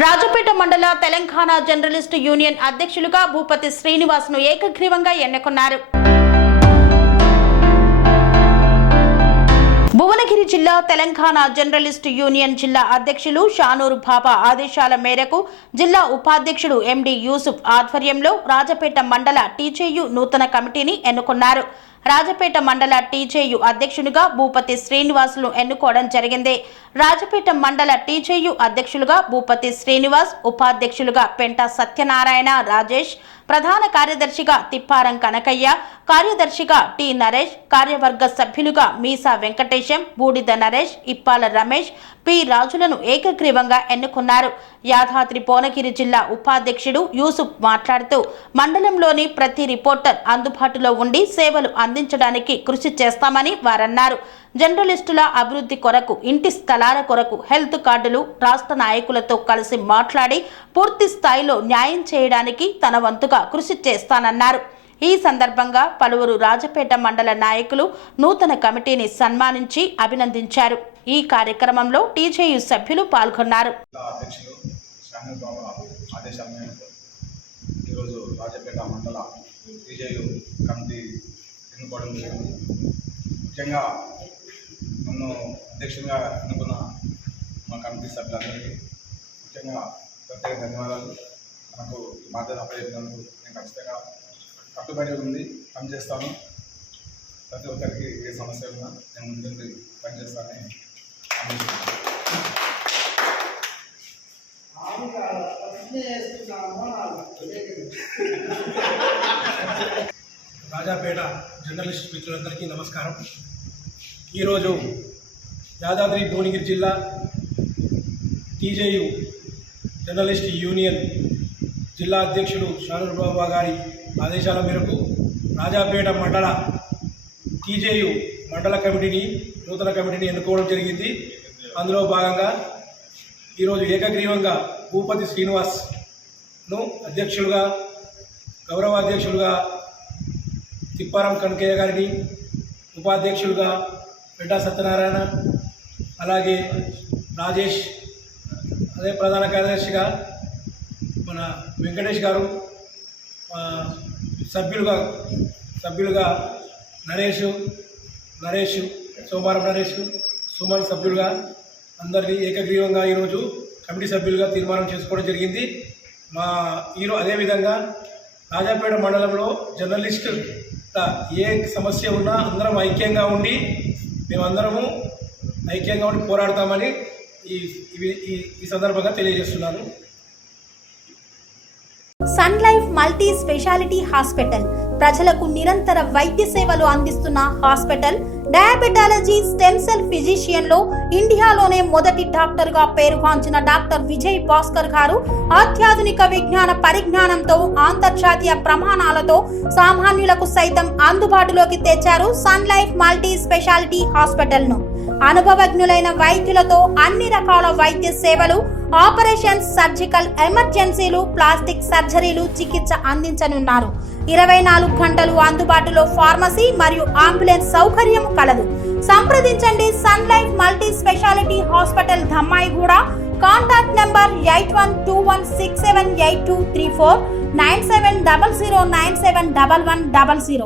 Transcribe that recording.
రాజపేట మండల Telangana journalist union అధ్యక్షులుగా భూపతి శ్రీనివాస్ను ఏకగ్రీవంగా ఎన్నుకున్నారు. భువనగిరి జిల్లా తెలంగాణ జర్నలిస్ట్ యూనియన్ జిల్లా అధ్యక్షులు షానూరు బాబా ఆదేశాల మేరకు జిల్లా ఉపాధ్యక్షుడు ఎండి యూసుఫ్ ఆధ్వర్యంలో రాజపేట మండల టీజేయు నూతన కమిటీని ఎన్నుకున్నారు. రాజపేట మండల టీజేయు అధ్యక్షునిగా భూపతి శ్రీనివాస్ను ఎన్నుకోవడం జరిగింది. రాజపేట మండల టీజేయు అధ్యక్షులుగా భూపతి శ్రీనివాస్, ఉపాధ్యక్షులుగా పెంట సత్యనారాయణ రాజేష్, ప్రధాన కార్యదర్శిగా తిప్పారం కనకయ్య, కార్యదర్శిగా టి నరేష్, కార్యవర్గ సభ్యులుగా మీసా వెంకటేశం, బూడిద నరేష్, ఇప్పాల రమేష్, పి రాజులను ఏకగ్రీవంగా ఎన్నుకున్నారు. యాదాద్రి భువనగిరి జిల్లా ఉపాధ్యక్షుడు యూసుఫ్ మాట్లాడుతూ మండలంలోని ప్రతి రిపోర్టర్ అందుబాటులో ఉండి సేవలు అందించడానికి కృషి చేస్తామని వారన్నారు. జర్నలిస్టుల అభివృద్ధి కొరకు, ఇంటి స్థలాల కొరకు హెల్త్ కార్డులు రాష్ట్ర నాయకులతో కలిసి మాట్లాడి పూర్తి స్థాయిలో న్యాయం చేయడానికి తన వంతుగా కృషి చేస్తానన్నారు. ఈ సందర్భంగా పలువురు రాజపేట మండల నాయకులు నూతన కమిటీని సన్మానించి అభినందించారు. ఈ కార్యక్రమంలో టీజేయు సభ్యులు పాల్గొన్నారు. ముఖ్యంగా నన్ను అధ్యక్షునిగా ఎన్నుకున్న మా కమిటీ సభ్యులందరికీ ముఖ్యంగా ప్రత్యేక ధన్యవాదాలు. నాకు ఈ బాధ్యత అప్పచెప్పినందుకు నేను ఖచ్చితంగా కట్టుబడి ఉంది పనిచేస్తాను. ప్రతి ఒక్కరికి ఏ సమస్య ఉన్నా నేను ముందుండి పనిచేస్తానని రాజాపేట జర్నలిస్ట్ మిత్రులందరికీ నమస్కారం. ఈరోజు యాదాద్రి భువనగిరి జిల్లా టీజేయు జర్నలిస్ట్ యూనియన్ జిల్లా అధ్యక్షుడు షానూరు బాబా గారి ఆదేశాల మేరకు రాజాపేట మండల టీజేయు మండల కమిటీని నూతన కమిటీని ఎన్నుకోవడం జరిగింది. అందులో భాగంగా ఈరోజు ఏకగ్రీవంగా భూపతి శ్రీనివాస్ను అధ్యక్షులుగా, గౌరవాధ్యక్షులుగా తిప్పారం కనకయ్య గారిని, ఉపాధ్యక్షులుగా పెంట సత్యనారాయణ, అలాగే రాజేష్, అదే ప్రధాన కార్యదర్శిగా మన వెంకటేష్ గారు, సభ్యులుగా నరేష్, సోమవారం నరేష్, సుమన్ సభ్యులుగా అందరినీ ఏకగ్రీవంగా ఈరోజు కమిటీ సభ్యులుగా తీర్మానం చేసుకోవడం జరిగింది. అదేవిధంగా రాజాపేట మండలంలో జర్నలిస్టు ఏ సమస్య ఉన్నా అందరం ఐక్యంగా ఉండి మేమందరము ఐక్యంగా ఉండి పోరాడతామని ఈ సందర్భంగా తెలియజేస్తున్నాను. Sun Life Multi Speciality Hospital ప్రజలకు నిరంతర వైద్య సేవలు అందిస్తున్న hospital. Diabetology, stem cell physician లో ఇండియాలోనే మొదటి డాక్టర్ గా పేరుగాంచిన డాక్టర్ విజయ్ భాస్కర్ గారు అత్యాధునిక విజ్ఞాన పరిజ్ఞానంతో అంతర్జాతీయ ప్రమాణాలతో సామాన్యులకు సైతం అందుబాటులోకి తెచ్చారు Sun Life Multi Speciality Hospital ను. అనుభవజ్ఞులైన వైద్యులతో అన్ని రకాల వైద్య సేవలు, ఆపరేషన్స్, సర్జికల్ ఎమర్జెన్సీలు, ప్లాస్టిక్ సర్జరీలు, చికిత్స అందించనున్నారు. 24 గంటలు అందుబాటులో ఫార్మసీ మరియు అంబులెన్స్ సౌకర్యం కలదు. సంప్రదించండి Sun Life Multi Speciality Hospital, Dhammaiguda. Contact number 8121678234, 9700971100.